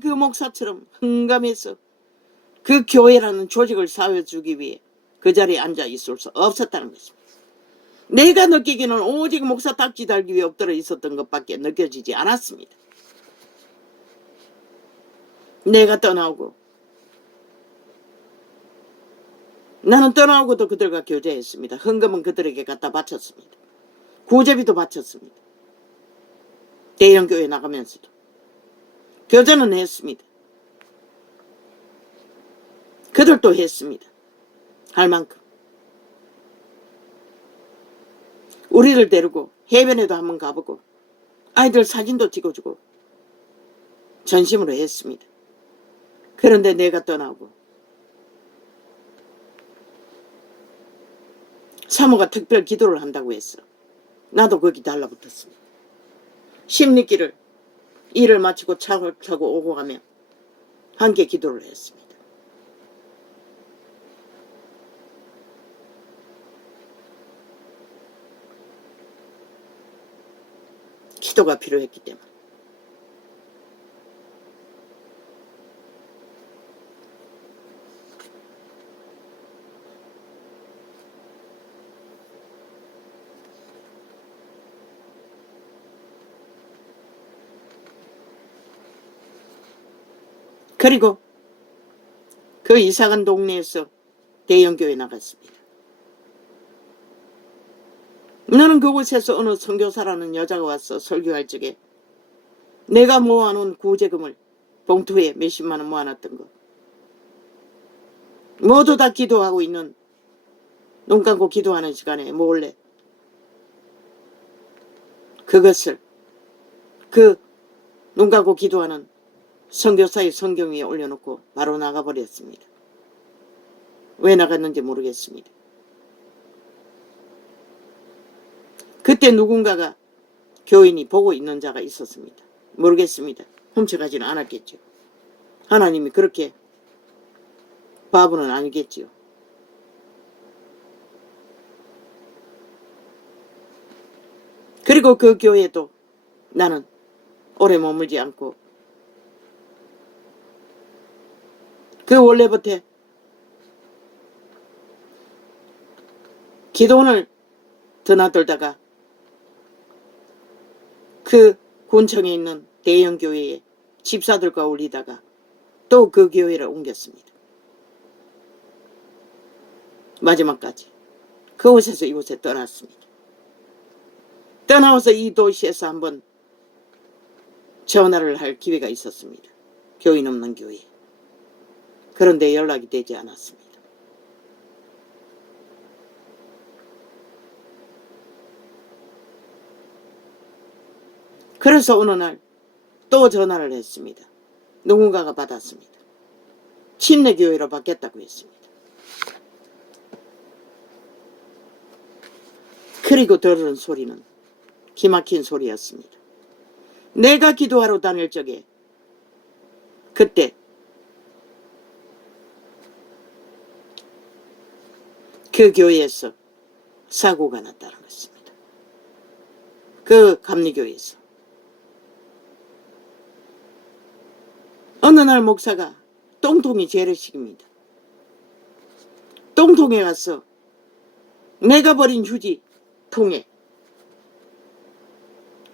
그 목사처럼 흥감해서 그 교회라는 조직을 세워주기 위해 그 자리에 앉아 있을 수 없었다는 것입니다. 내가 느끼기는 오직 목사 딱지 달기 위해 엎드려 있었던 것밖에 느껴지지 않았습니다. 내가 떠나오고 나는 떠나오고도 그들과 교제했습니다. 헌금은 그들에게 갖다 바쳤습니다. 구제비도 바쳤습니다. 대형교회 나가면서도 교제는 했습니다. 그들도 했습니다. 할 만큼. 우리를 데리고 해변에도 한번 가보고 아이들 사진도 찍어주고 전심으로 했습니다. 그런데 내가 떠나고 사모가 특별 기도를 한다고 했어. 나도 거기 달라붙었습니다. 십리길을 일을 마치고 차를 타고 오고 가면 함께 기도를 했습니다. 기도가 필요했기 때문에. 그리고 그 이사간 동네에서 대형교회 나갔습니다. 나는 그곳에서 어느 선교사라는 여자가 와서 설교할 적에 내가 모아놓은 구제금을 봉투에 몇십만 원 모아놨던 거 모두 다 기도하고 있는 눈 감고 기도하는 시간에 몰래 그것을 그 눈 감고 기도하는 선교사의 성경 위에 올려놓고 바로 나가버렸습니다. 왜 나갔는지 모르겠습니다. 그때 누군가가 교인이 보고 있는 자가 있었습니다. 모르겠습니다. 훔쳐가지는 않았겠죠. 하나님이 그렇게 바보는 아니겠지요. 그리고 그 교회도 나는 오래 머물지 않고 그 원래부터 기도원을 드나들다가 그 군청에 있는 대형 교회에 집사들과 올리다가 또 그 교회를 옮겼습니다. 마지막까지 그곳에서 이곳에 떠났습니다. 떠나와서 이 도시에서 한번 전화를 할 기회가 있었습니다. 교인 없는 교회. 그런데 연락이 되지 않았습니다. 그래서 어느 날 또 전화를 했습니다. 누군가가 받았습니다. 침례교회로 바뀌었다고 했습니다. 그리고 들은 소리는 기막힌 소리였습니다. 내가 기도하러 다닐 적에 그때 그 교회에서 사고가 났다는 것입니다. 그 감리교회에서 어느 날 목사가 똥통이 재래식입니다. 똥통에 가서 내가 버린 휴지 통에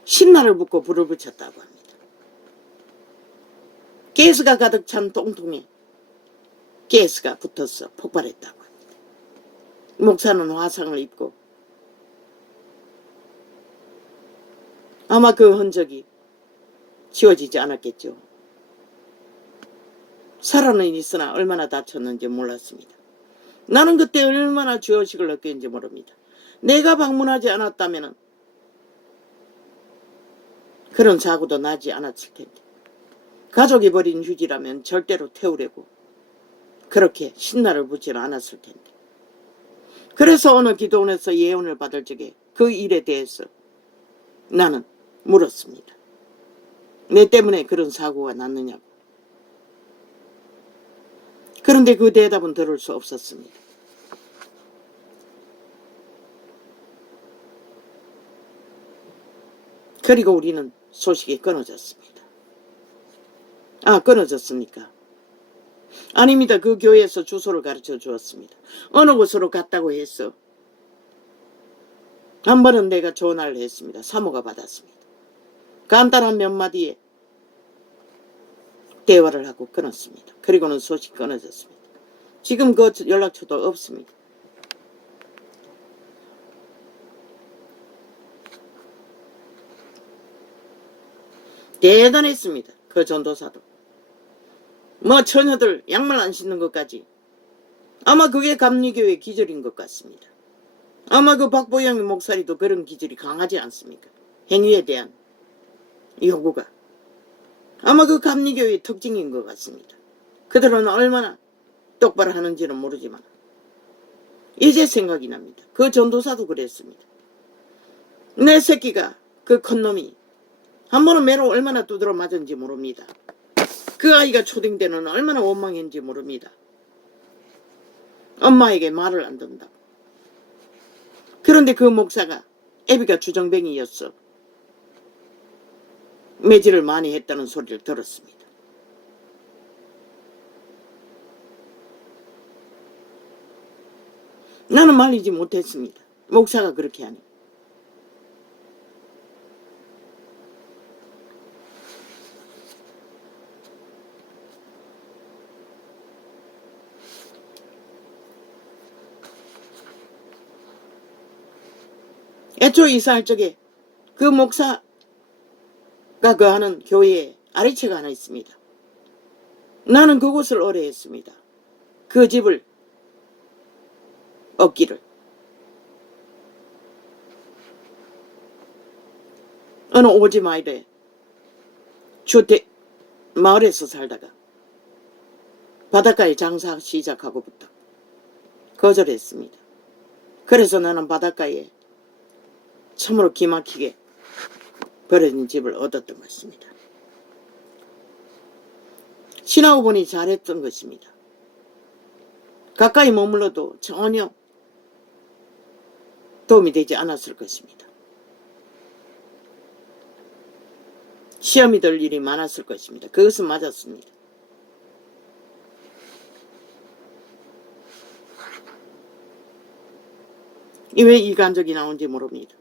신나를 붓고 불을 붙였다고 합니다. 가스가 가득 찬 똥통에 가스가 붙어서 폭발했다고 합니다. 목사는 화상을 입고 아마 그 흔적이 지워지지 않았겠죠. 살아는 있으나 얼마나 다쳤는지 몰랐습니다. 나는 그때 얼마나 죄의식을 느꼈는지 모릅니다. 내가 방문하지 않았다면 그런 사고도 나지 않았을 텐데, 가족이 버린 휴지라면 절대로 태우려고 그렇게 신나를 붙지는 않았을 텐데. 그래서 어느 기도원에서 예언을 받을 적에 그 일에 대해서 나는 물었습니다. 내 때문에 그런 사고가 났느냐고. 그런데 그 대답은 들을 수 없었습니다. 그리고 우리는 소식이 끊어졌습니다. 아, 끊어졌습니까? 아닙니다. 그 교회에서 주소를 가르쳐 주었습니다. 어느 곳으로 갔다고 했어. 한 번은 내가 전화를 했습니다. 사모가 받았습니다. 간단한 몇 마디에 대화를 하고 끊었습니다. 그리고는 소식 끊어졌습니다. 지금 그 연락처도 없습니다. 대단했습니다. 그 전도사도. 뭐 처녀들 양말 안 신는 것까지. 아마 그게 감리교의 기절인 것 같습니다. 아마 그 박보영 목사리도 그런 기질이 강하지 않습니까? 행위에 대한 요구가. 아마 그 감리교의 특징인 것 같습니다. 그들은 얼마나 똑바로 하는지는 모르지만 이제 생각이 납니다. 그 전도사도 그랬습니다. 내 새끼가 그 큰 놈이 한 번은 매로 얼마나 두드러 맞은지 모릅니다. 그 아이가 초딩 때는 얼마나 원망했는지 모릅니다. 엄마에게 말을 안 듣는다. 그런데 그 목사가 애비가 주정뱅이였어. 매질을 많이 했다는 소리를 들었습니다. 나는 말리지 못했습니다. 목사가 그렇게 하니. 애초 이사할 적에 그 목사가 그 하는 교회에 아래채가 하나 있습니다. 나는 그곳을 오래 했습니다. 그 집을 얻기를. 어느 오지 마을에 주택 마을에서 살다가 바닷가에 장사 시작하고부터 거절했습니다. 그래서 나는 바닷가에 참으로 기막히게 버려진 집을 얻었던 것입니다. 신하고 보니 잘했던 것입니다. 가까이 머물러도 전혀 도움이 되지 않았을 것입니다. 시험이 될 일이 많았을 것입니다. 그것은 맞았습니다. 왜 이 간적이 나온지 모릅니다.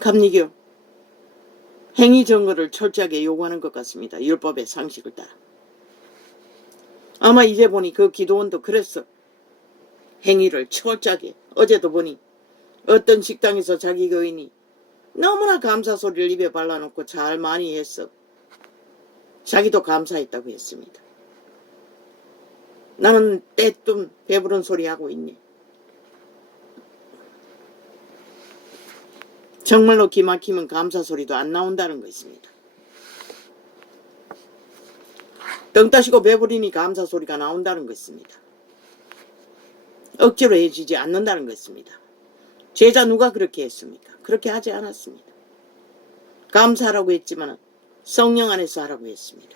감리교 행위 증거를 철저하게 요구하는 것 같습니다. 율법의 상식을 따라. 아마 이제 보니 그 기도원도 그랬어. 행위를 철저하게. 어제도 보니 어떤 식당에서 자기 교인이 너무나 감사 소리를 입에 발라놓고 잘 많이 했어. 자기도 감사했다고 했습니다. 나는 때뚱 배부른 소리 하고 있네. 정말로 기막히면 감사 소리도 안 나온다는 것입니다. 덩 따시고 배부리니 감사 소리가 나온다는 것입니다. 억지로 해주지 않는다는 것입니다. 제자 누가 그렇게 했습니까? 그렇게 하지 않았습니다. 감사하라고 했지만 성령 안에서 하라고 했습니다.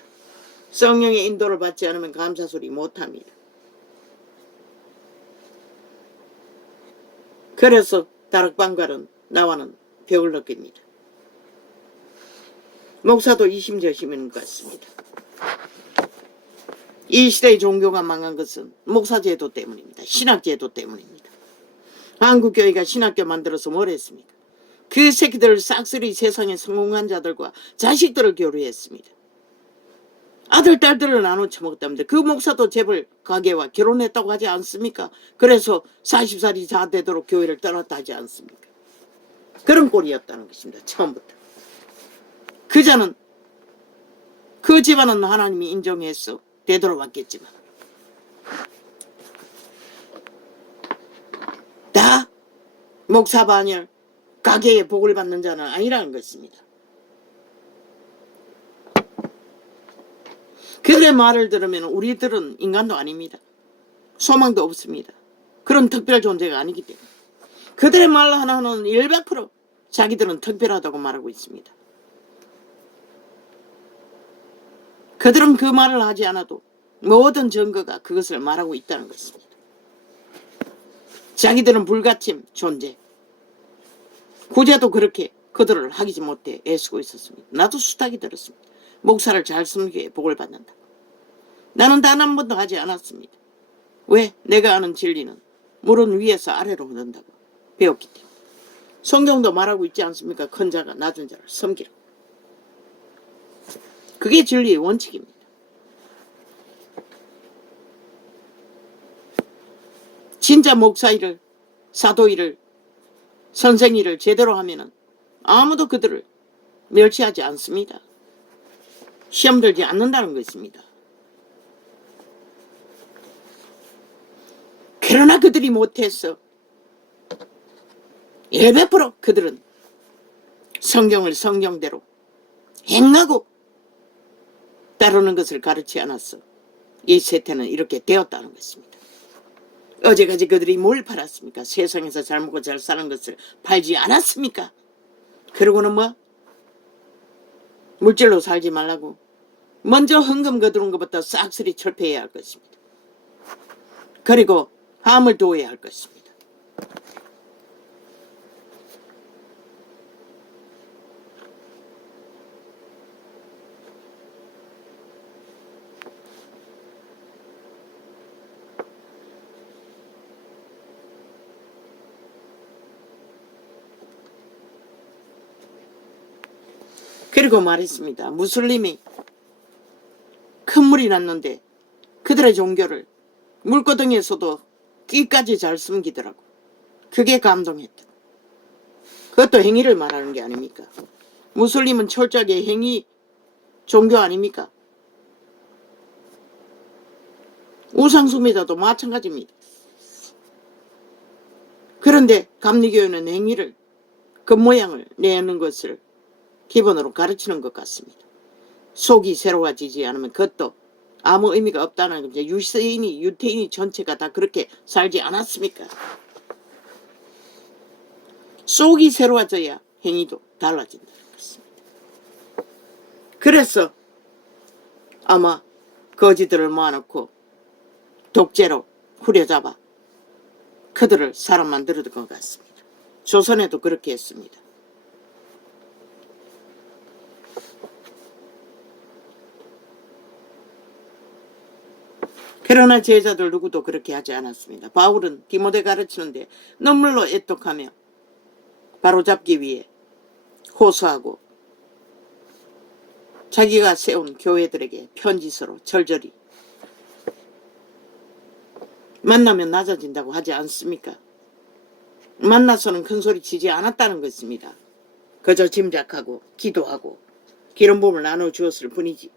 성령의 인도를 받지 않으면 감사 소리 못합니다. 그래서 다락방갈은 나와는 벽을 느낍니다. 목사도 이심저심인 것 같습니다. 이 시대의 종교가 망한 것은 목사제도 때문입니다. 신학제도 때문입니다. 한국교회가 신학교 만들어서 뭘 했습니까? 그 새끼들을 싹쓸이 세상에 성공한 자들과 자식들을 교류했습니다. 아들, 딸들을 나눠 처먹었답니다. 그 목사도 재벌 가게와 결혼했다고 하지 않습니까? 그래서 40살이 다 되도록 교회를 떠났다 하지 않습니까? 그런 꼴이었다는 것입니다. 처음부터. 그자는 그 집안은 하나님이 인정해서 되돌아왔겠지만 다 목사 반열 가게에 복을 받는 자는 아니라는 것입니다. 그들의 말을 들으면 우리들은 인간도 아닙니다. 소망도 없습니다. 그런 특별 존재가 아니기 때문에 그들의 말 하나는 100% 자기들은 특별하다고 말하고 있습니다. 그들은 그 말을 하지 않아도 모든 증거가 그것을 말하고 있다는 것입니다. 자기들은 불가침 존재. 구자도 그렇게 그들을 하기지 못해 애쓰고 있었습니다. 나도 수탁이 들었습니다. 목사를 잘 섬기게 복을 받는다. 나는 단 한 번도 하지 않았습니다. 왜? 내가 아는 진리는 물은 위에서 아래로 흐른다고 배웠기 때문에. 성경도 말하고 있지 않습니까? 큰 자가 낮은 자를 섬기라. 그게 진리의 원칙입니다. 진짜 목사 일을, 사도 일을, 선생 일을 제대로 하면은 아무도 그들을 멸시하지 않습니다. 시험 들지 않는다는 것입니다. 그러나 그들이 못해서 100% 그들은 성경을 성경대로 행하고 따르는 것을 가르치지 않았어. 이 세태는 이렇게 되었다는 것입니다. 어제까지 그들이 뭘 팔았습니까? 세상에서 잘 먹고 잘 사는 것을 팔지 않았습니까? 그러고는 뭐? 물질로 살지 말라고. 먼저 헌금 거두는 것부터 싹쓸이 철폐해야 할 것입니다. 그리고 함을 도해야 할 것입니다. 그리고 말했습니다. 무슬림이 큰 물이 났는데 그들의 종교를 물고등에서도 끼까지 잘 숨기더라고. 그게 감동했다. 그것도 행위를 말하는 게 아닙니까? 무슬림은 철저하게 행위 종교 아닙니까? 우상숭배자도 마찬가지입니다. 그런데 감리교회는 행위를 겉모양을 내는 것을 기본으로 가르치는 것 같습니다. 속이 새로워지지 않으면 그것도 아무 의미가 없다는 거죠. 유세인이 유태인이 전체가 다 그렇게 살지 않았습니까? 속이 새로워져야 행위도 달라진다는 것입니다. 그래서 아마 거지들을 모아놓고 독재로 후려잡아 그들을 사람 만들었던 것 같습니다. 조선에도 그렇게 했습니다. 그러나 제자들 누구도 그렇게 하지 않았습니다. 바울은 디모데 가르치는데 눈물로 애통하며 바로잡기 위해 호소하고 자기가 세운 교회들에게 편지서로 절절히 만나면 낮아진다고 하지 않습니까? 만나서는 큰소리 치지 않았다는 것입니다. 그저 짐작하고 기도하고 기름 부음을 나눠주었을 뿐이지.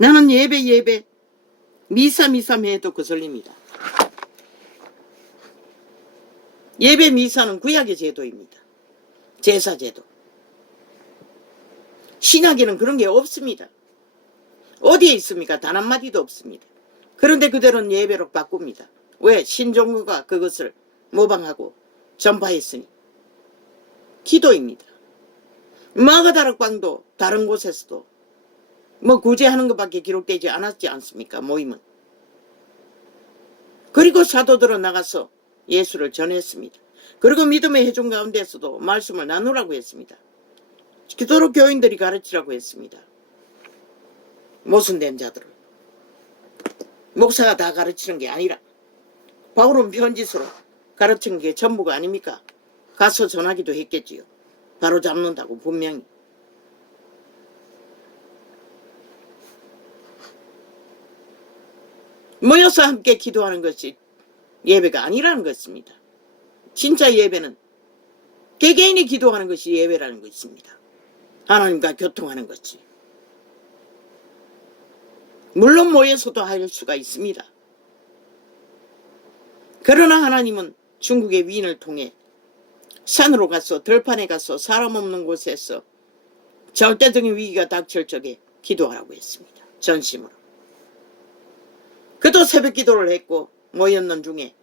나는 예배 미사 해도 거슬립니다. 예배 미사는 구약의 제도입니다. 제사제도. 신약에는 그런 게 없습니다. 어디에 있습니까? 단 한마디도 없습니다. 그런데 그들은 예배로 바꿉니다. 왜? 신종구가 그것을 모방하고 전파했으니. 기도입니다. 마가다락방도 다른 곳에서도 뭐 구제하는 것밖에 기록되지 않았지 않습니까? 모임은. 그리고 사도들은 나가서 예수를 전했습니다. 그리고 믿음의 회중 가운데서도 말씀을 나누라고 했습니다. 기도로 교인들이 가르치라고 했습니다. 모순된 자들을. 목사가 다 가르치는 게 아니라 바울은 편지서로 가르치는 게 전부가 아닙니까? 가서 전하기도 했겠지요. 바로 잡는다고 분명히. 모여서 함께 기도하는 것이 예배가 아니라는 것입니다. 진짜 예배는 개개인이 기도하는 것이 예배라는 것입니다. 하나님과 교통하는 것이. 물론 모여서도 할 수가 있습니다. 그러나 하나님은 중국의 위인을 통해 산으로 가서 들판에 가서 사람 없는 곳에서 절대적인 위기가 닥칠 적에 기도하라고 했습니다. 전심으로. 그도 새벽 기도를 했고 모였는 중에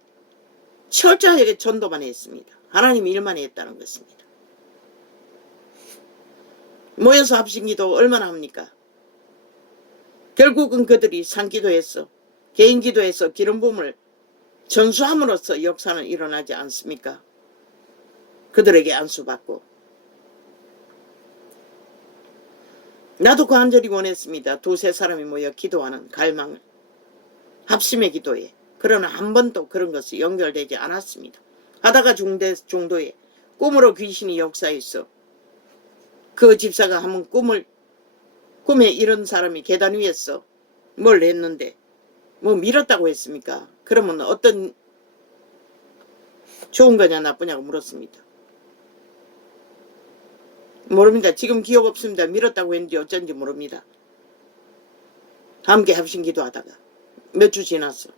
철저하게 전도만 했습니다. 하나님 일만 했다는 것입니다. 모여서 합심기도 얼마나 합니까? 결국은 그들이 산기도에서 개인기도에서 기름부음을 전수함으로써 역사는 일어나지 않습니까? 그들에게 안수받고. 나도 간절히 원했습니다. 두세 사람이 모여 기도하는 갈망을. 합심의 기도에. 그러나 한 번도 그런 것이 연결되지 않았습니다. 하다가 중도에 꿈으로 귀신이 역사했어. 그 집사가 한번 꿈에 이런 사람이 계단 위에서 뭘 했는데 뭐 밀었다고 했습니까? 그러면 어떤 좋은 거냐 나쁘냐고 물었습니다. 모릅니다. 지금 기억 없습니다. 밀었다고 했는지 어쩐지 모릅니다. 함께 합심 기도하다가 몇 주 지났어.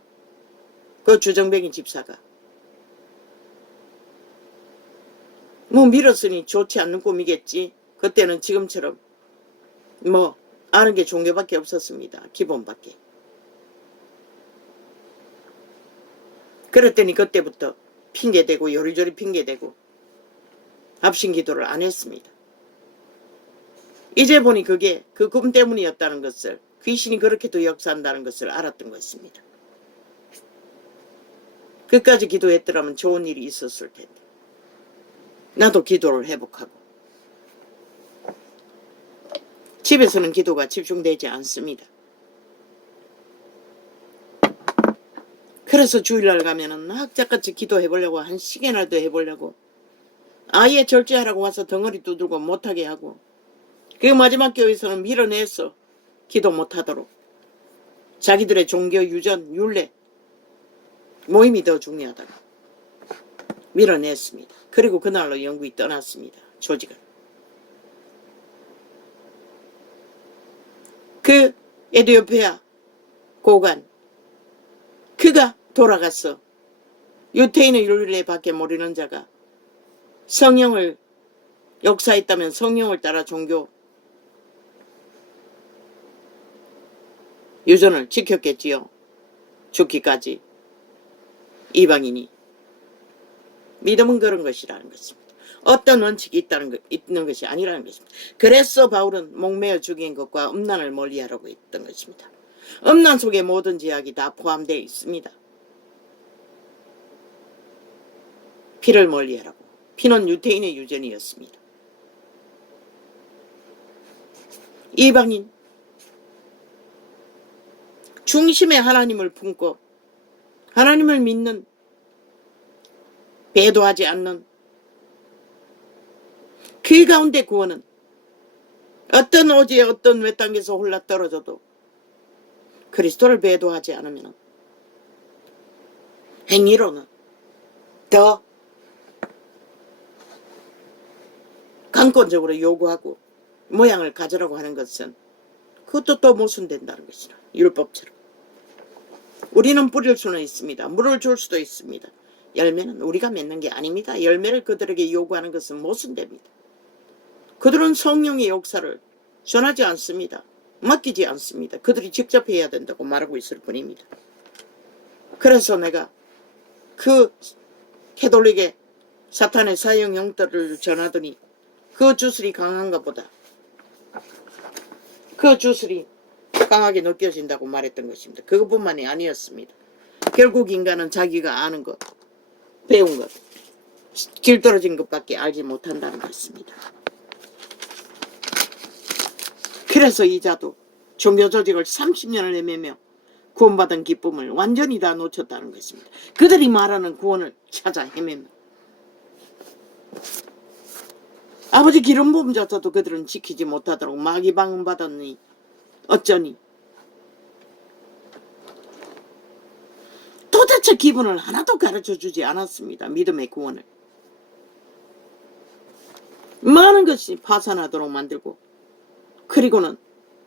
그 주정뱅이 집사가 뭐 밀었으니 좋지 않는 꿈이겠지. 그때는 지금처럼 뭐 아는 게 종교밖에 없었습니다. 기본밖에. 그랬더니 그때부터 핑계대고 요리조리 핑계대고 합심 기도를 안 했습니다. 이제 보니 그게 그 꿈 때문이었다는 것을, 귀신이 그렇게도 역사한다는 것을 알았던 것입니다. 끝까지 기도했더라면 좋은 일이 있었을 텐데. 나도 기도를 회복하고. 집에서는 기도가 집중되지 않습니다. 그래서 주일날 가면은 학자같이 기도해보려고, 한 시간이라도 해보려고, 아예 절제하라고 와서 덩어리 두들고 못하게 하고, 그 마지막 교회에서는 밀어냈어. 기도 못하도록. 자기들의 종교 유전, 율례, 모임이 더 중요하다고 밀어냈습니다. 그리고 그날로 영국이 떠났습니다. 조직을. 그 에티오피아 고관, 그가 돌아갔어. 유태인의 율례밖에 모르는 자가 성령을 역사했다면 성령을 따라 종교 유전을 지켰겠지요. 죽기까지. 이방인이. 믿음은 그런 것이라는 것입니다. 어떤 원칙이 있는 것이 아니라는 것입니다. 그래서 바울은 목매어 죽인 것과 음란을 멀리하라고 했던 것입니다. 음란 속에 모든 제약이 다 포함되어 있습니다. 피를 멀리하라고. 피는 유태인의 유전이었습니다. 이방인 중심에 하나님을 품고 하나님을 믿는, 배도하지 않는, 그 가운데 구원은 어떤 오지에 어떤 외딴에서 홀라 떨어져도 그리스도를 배도하지 않으면 행위로는 더 강권적으로 요구하고 모양을 가져라고 하는 것은 그것도 또 모순된다는 것이라. 율법처럼. 우리는 뿌릴 수는 있습니다. 물을 줄 수도 있습니다. 열매는 우리가 맺는 게 아닙니다. 열매를 그들에게 요구하는 것은 모순됩니다. 그들은 성령의 역사를 전하지 않습니다. 맡기지 않습니다. 그들이 직접 해야 된다고 말하고 있을 뿐입니다. 그래서 내가 그 캐톨릭의 사탄의 사형 영들을 전하더니 그 주술이 강한가 보다. 그 주술이 강하게 느껴진다고 말했던 것입니다. 그것뿐만이 아니었습니다. 결국 인간은 자기가 아는 것, 배운 것, 길떨어진 것밖에 알지 못한다는 것입니다. 그래서 이자도 종교 조직을 30년을 헤매며 구원받은 기쁨을 완전히 다 놓쳤다는 것입니다. 그들이 말하는 구원을 찾아 헤매며 아버지 기름 부음 줬어도 그들은 지키지 못하도록 마귀 방언 받았니 어쩌니. 도대체 기분을 하나도 가르쳐주지 않았습니다. 믿음의 구원을. 많은 것이 파산하도록 만들고, 그리고는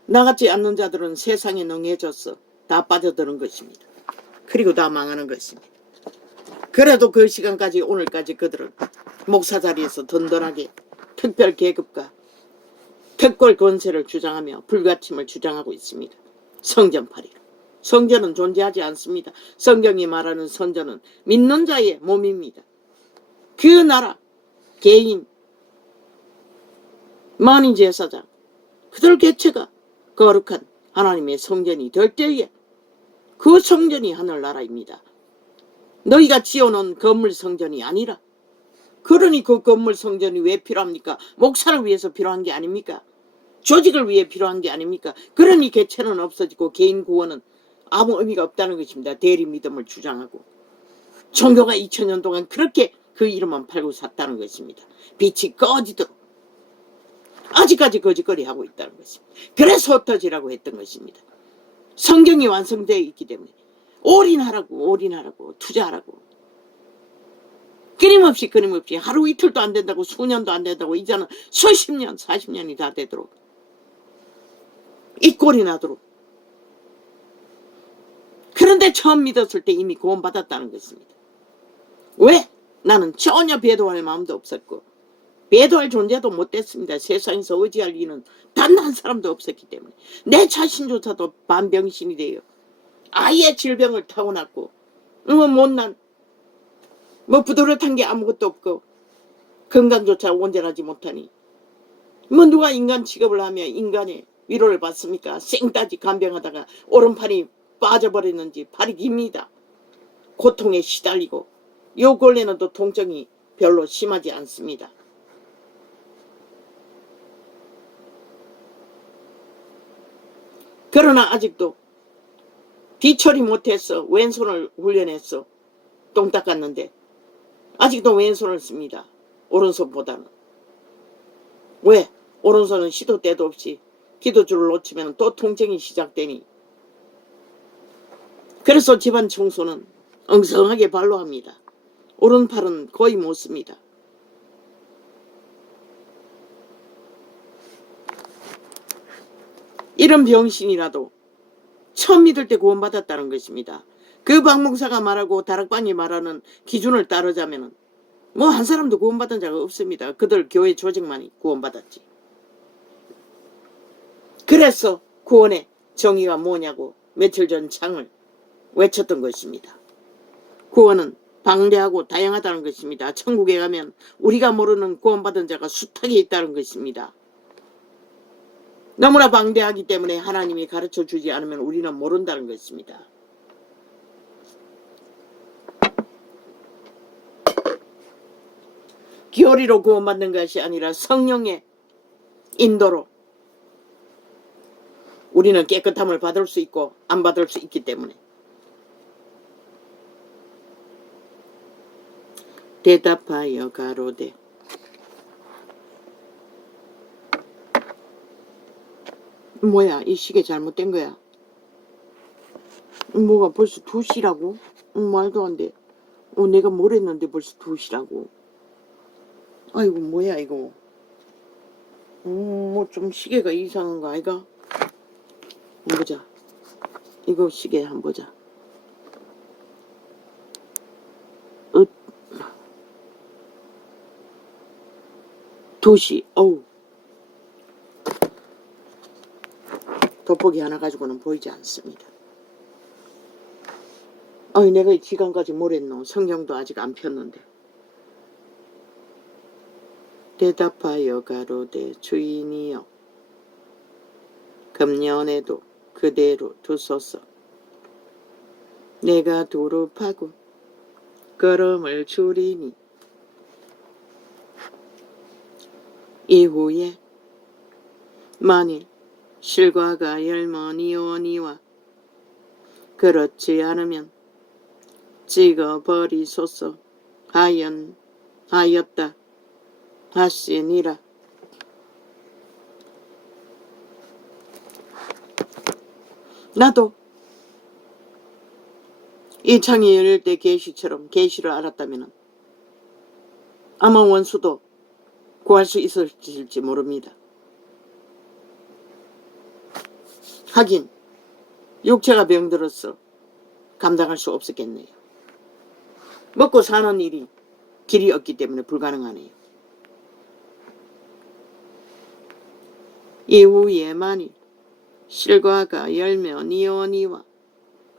나같지 않는 자들은 세상에 능해져서 다 빠져드는 것입니다. 그리고 다 망하는 것입니다. 그래도 그 시간까지, 오늘까지 그들은 목사 자리에서 든든하게 특별 계급과 특권 권세를 주장하며 불가침을 주장하고 있습니다. 성전팔이로. 성전은 존재하지 않습니다. 성경이 말하는 성전은 믿는 자의 몸입니다. 그 나라, 개인, 만인 제사장, 그들 개체가 거룩한 하나님의 성전이 될 때에 그 성전이 하늘나라입니다. 너희가 지어놓은 건물 성전이 아니라. 그러니 그 건물 성전이 왜 필요합니까? 목사를 위해서 필요한 게 아닙니까? 조직을 위해 필요한 게 아닙니까? 그러니 개체는 없어지고 개인 구원은 아무 의미가 없다는 것입니다. 대리 믿음을 주장하고 종교가 2000년 동안 그렇게 그 이름만 팔고 샀다는 것입니다. 빛이 꺼지도록 아직까지 거짓거리 하고 있다는 것입니다. 그래서 흩어지라고 했던 것입니다. 성경이 완성되어 있기 때문에 올인하라고 투자하라고. 끊임없이 하루 이틀도 안 된다고, 수년도 안 된다고, 이제는 수십 년 40년이 다 되도록 이 꼴이 나도록. 그런데 처음 믿었을 때 이미 구원받았다는 것입니다. 왜? 나는 전혀 배도할 마음도 없었고 배도할 존재도 못됐습니다. 세상에서 의지할 이는 단 한 사람도 없었기 때문에 내 자신조차도 반병신이 돼요. 아예 질병을 타고났고 못난 부드러운 게 아무것도 없고 건강조차 온전하지 못하니 누가 인간 취급을 하며 인간의 위로를 받습니까? 생따지 간병하다가 오른팔이 빠져버리는지 팔이 깁니다. 고통에 시달리고 요 근래는 또 통증이 별로 심하지 않습니다. 그러나 아직도 뒤처리 못했어. 왼손을 훈련했어. 똥 닦았는데 아직도 왼손을 씁니다. 오른손보다는. 왜? 오른손은 시도 때도 없이 기도줄을 놓치면 또 통증이 시작되니. 그래서 집안 청소는 엉성하게 발로 합니다. 오른팔은 거의 못 씁니다. 이런 병신이라도 처음 믿을 때 구원받았다는 것입니다. 그 박목사가 말하고 다락방이 말하는 기준을 따르자면 한 사람도 구원받은 자가 없습니다. 그들 교회 조직만이 구원받았지. 그래서 구원의 정의가 뭐냐고 며칠 전 창을 외쳤던 것입니다. 구원은 방대하고 다양하다는 것입니다. 천국에 가면 우리가 모르는 구원받은 자가 숱하게 있다는 것입니다. 너무나 방대하기 때문에 하나님이 가르쳐 주지 않으면 우리는 모른다는 것입니다. 교리로 구원받는 것이 아니라 성령의 인도로 우리는 깨끗함을 받을 수 있고 안 받을 수 있기 때문에. 대답하여 가로되 뭐야, 이 시계 잘못된 거야. 뭐가 벌써 2시라고? 말도 안 돼. 내가 뭘 했는데 벌써 2시라고. 아이고 뭐야 이거. 뭐 좀 시계가 이상한 거 아이가? 한번 보자. 이거 시계 한번 보자. 2시. 어우. 돋보기 하나 가지고는 보이지 않습니다. 내가 이 시간까지 뭘 했노? 성경도 아직 안 폈는데. 대답하여 가로되 주인이여 금년에도 그대로 두소서. 내가 두릅하고 걸음을 줄이니 이후에 만일 실과가 열머니오니와 그렇지 않으면 찍어버리소서 하였다 하시니라. 나도 이 창이 열릴 때 계시처럼 계시를 알았다면 아마 원수도 구할 수 있을지 모릅니다. 하긴 육체가 병들어서 감당할 수 없었겠네요. 먹고 사는 일이 길이 없기 때문에 불가능하네요. 이후에 만일 실과가 열매니오니와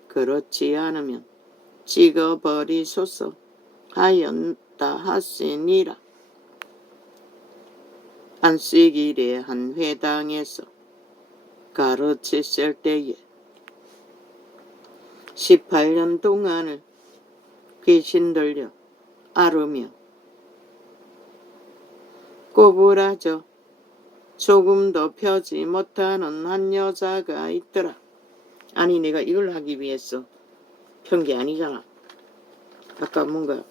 그렇지 않으면 찍어버리소서 하였다 하시니라. 안식일에 한 회당에서 가르치실 때에 18년 동안을 귀신 들려 앓으며 꼬부라져 조금도 펴지 못하는 한 여자가 있더라. 아니 내가 이걸 하기 위해서 편 게 아니잖아. 아까 뭔가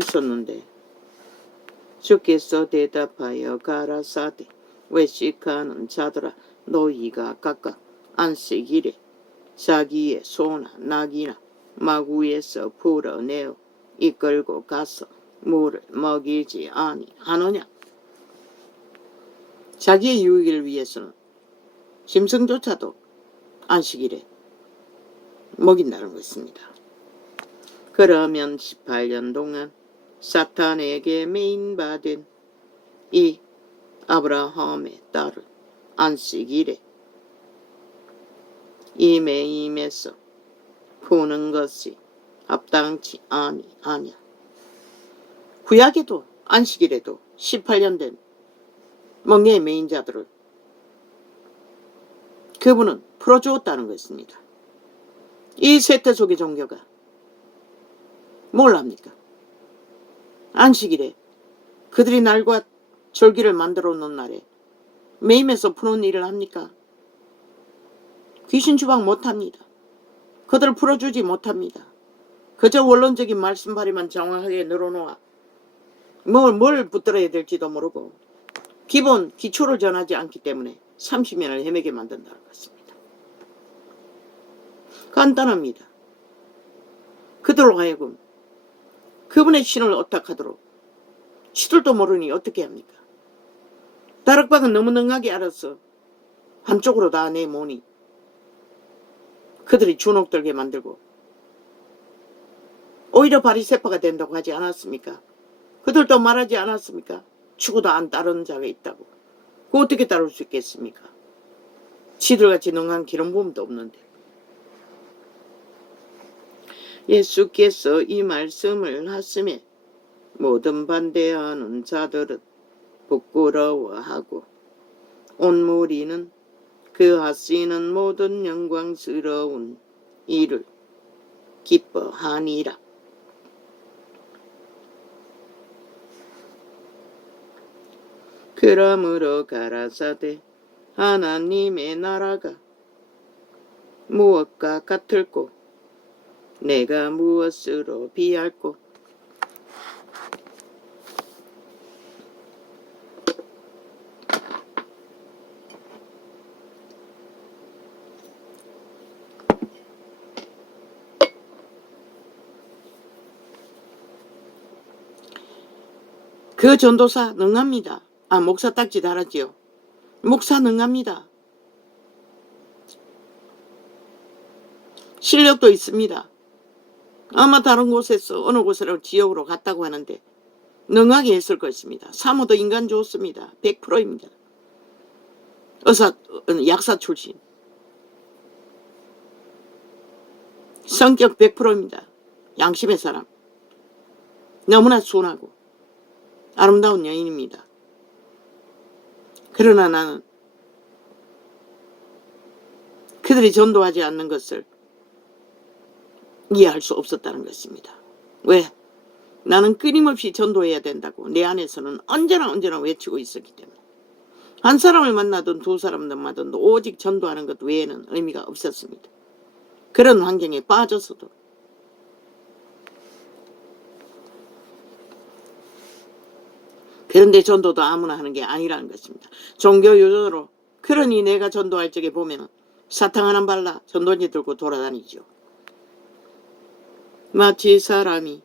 있었는데. 주께서 대답하여 가라사대 외식하는 자들아 너희가 각각 안식일에 자기의 소나 낙이나 마구에서 풀어내어 이끌고 가서 물을 먹이지 아니하느냐. 자기의 유익을 위해서는 짐승조차도 안식일에 먹인다는 것입니다. 그러면 18년 동안 사탄에게 매인받은 이 아브라함의 딸을 안식일에 이 매임에서 푸는 것이 합당치 아니하냐. 구약에도 안식일에도 18년 된 멍에의 매인자들을 그분은 풀어주었다는 것입니다. 이 세태속의 종교가 뭘 합니까? 안식일에 그들이 날과 절기를 만들어 놓은 날에 매임에서 푸는 일을 합니까? 귀신 추방 못합니다. 그들을 풀어주지 못합니다. 그저 원론적인 말씀발이만 정확하게 늘어놓아 뭘 붙들어야 될지도 모르고 기본 기초를 전하지 않기 때문에 30년을 헤매게 만든다는 것입니다. 간단합니다. 그들로 하여금 그분의 신을 어떡하도록 시들도 모르니 어떻게 합니까? 다락방은 너무 능하게 알아서 한쪽으로 다 내모니 그들이 주눅들게 만들고 오히려 바리새파가 된다고 하지 않았습니까? 그들도 말하지 않았습니까? 죽어도 안 따르는 자가 있다고. 그거 어떻게 따를 수 있겠습니까? 지들같이 능한 기름부음도 없는데. 예수께서 이 말씀을 하심에 모든 반대하는 자들은 부끄러워하고 온 무리는 그 하시는 모든 영광스러운 일을 기뻐하니라. 그러므로 가라사대 하나님의 나라가 무엇과 같을꼬 내가 무엇으로 비할꼬. 그 전도사 능합니다. 목사 딱지 달았지요. 목사 능합니다. 실력도 있습니다. 아마 다른 곳에서 어느 곳으로 지역으로 갔다고 하는데 능하게 했을 것입니다. 사모도 인간 좋습니다. 100%입니다. 약사 출신. 성격 100%입니다. 양심의 사람. 너무나 순하고 아름다운 여인입니다. 그러나 나는 그들이 전도하지 않는 것을 이해할 수 없었다는 것입니다. 왜? 나는 끊임없이 전도해야 된다고 내 안에서는 언제나 외치고 있었기 때문에 한 사람을 만나든 두 사람을 만나든 오직 전도하는 것 외에는 의미가 없었습니다. 그런 환경에 빠져서도 그런데 전도도 아무나 하는 게 아니라는 것입니다. 종교 요전으로 그러니 내가 전도할 적에 보면 사탕 하나 발라 전도지 들고 돌아다니죠. 마치 사람이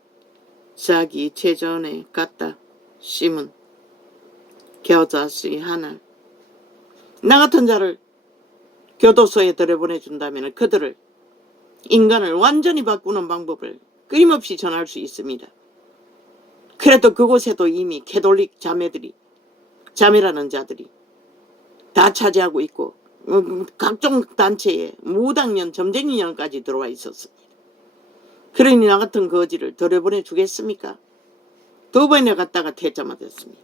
자기 체전에 갖다 심은 겨자씨 하나 나 같은 자를 교도소에 들여보내준다면 그들을 인간을 완전히 바꾸는 방법을 끊임없이 전할 수 있습니다. 그래도 그곳에도 이미 캐톨릭 자매라는 자들이 다 차지하고 있고 각종 단체에 무당년, 점쟁이년까지 들어와 있었습니다. 그러니 나 같은 거지를 들여보내 주겠습니까? 2번이나 갔다가 퇴짜맞았습니다.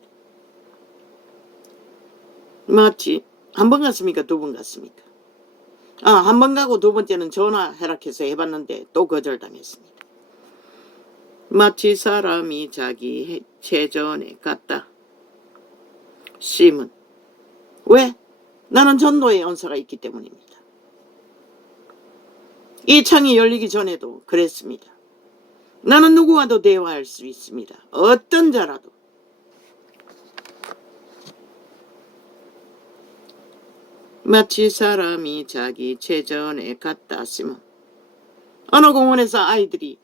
마치 한 번 갔습니까? 두 번 갔습니까? 한 번 가고 두 번째는 전화 해락해서 해봤는데 또 거절당했습니다. 마치 사람이 자기 체전에 갔다 심은. 왜? 나는 전도의 은사가 있기 때문입니다. 이 창이 열리기 전에도 그랬습니다. 나는 누구와도 대화할 수 있습니다. 어떤 자라도. 마치 사람이 자기 체전에 갔다 왔으면 어느 공원에서 아이들이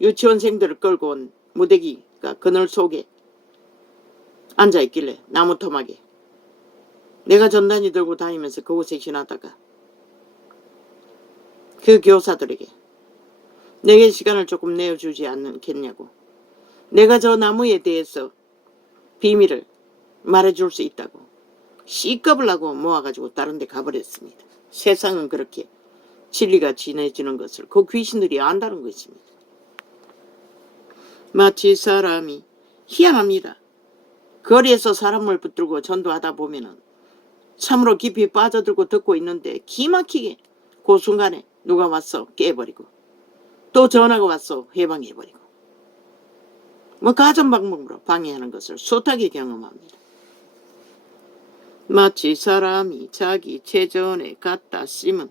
유치원생들을 끌고 온 무대기가 그늘 속에 앉아있길래 나무 토막에 내가 전단지 들고 다니면서 그곳에 지나다가 그 교사들에게 내게 시간을 조금 내어주지 않겠냐고, 내가 저 나무에 대해서 비밀을 말해줄 수 있다고 C급을 하고 모아가지고 다른 데 가버렸습니다. 세상은 그렇게 진리가 진해지는 것을 그 귀신들이 안다는 것입니다. 마치 사람이 희한합니다. 거리에서 사람을 붙들고 전도하다 보면은 참으로 깊이 빠져들고 듣고 있는데 기막히게 그 순간에 누가 와서 깨버리고 또 전화가 와서 해방해버리고 뭐 가전 방법으로 방해하는 것을 숱하게 경험합니다. 마치 사람이 자기 체전에 갔다 심은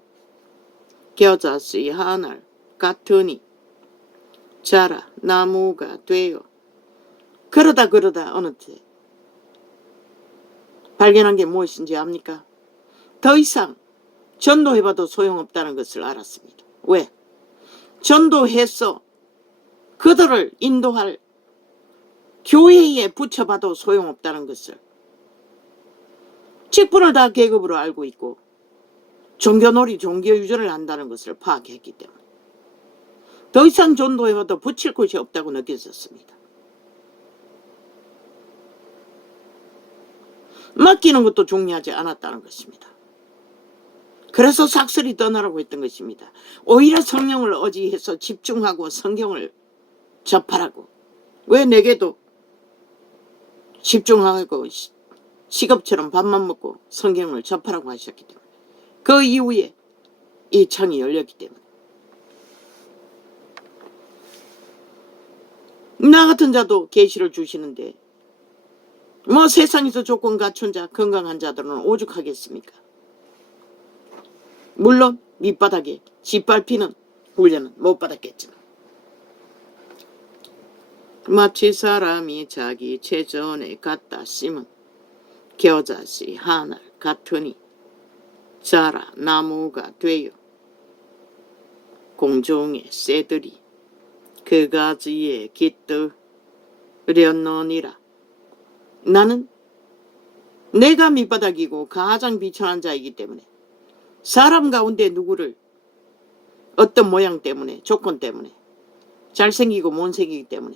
겨자씨 하늘 같으니 자라 나무가 되어. 그러다 어느 때 발견한 게 무엇인지 압니까? 더 이상 전도해봐도 소용없다는 것을 알았습니다. 왜? 전도해서 그들을 인도할 교회에 붙여봐도 소용없다는 것을 직분을 다 계급으로 알고 있고 종교놀이 종교유전을 한다는 것을 파악했기 때문에 더 이상 전도해봐도 붙일 곳이 없다고 느껴졌습니다. 맡기는 것도 중요하지 않았다는 것입니다. 그래서 삭슬이 떠나라고 했던 것입니다. 오히려 성령을 의지해서 집중하고 성경을 접하라고. 왜 내게도 집중하고 시겁처럼 밥만 먹고 성경을 접하라고 하셨기 때문에 그 이후에 이 창이 열렸기 때문에 나 같은 자도 계시를 주시는데 뭐 세상에서 조건 갖춘 자 건강한 자들은 오죽하겠습니까? 물론 밑바닥에 짓밟히는 훈련은 못 받았겠지만 마치 사람이 자기 체전에 갔다 심은 겨자씨 하늘 같으니 자라 나무가 되어 공중의 새들이 그 가지에 깃들였느니라. 나는 내가 밑바닥이고 가장 비천한 자이기 때문에 사람 가운데 누구를 어떤 모양 때문에 조건 때문에 잘생기고 못생기기 때문에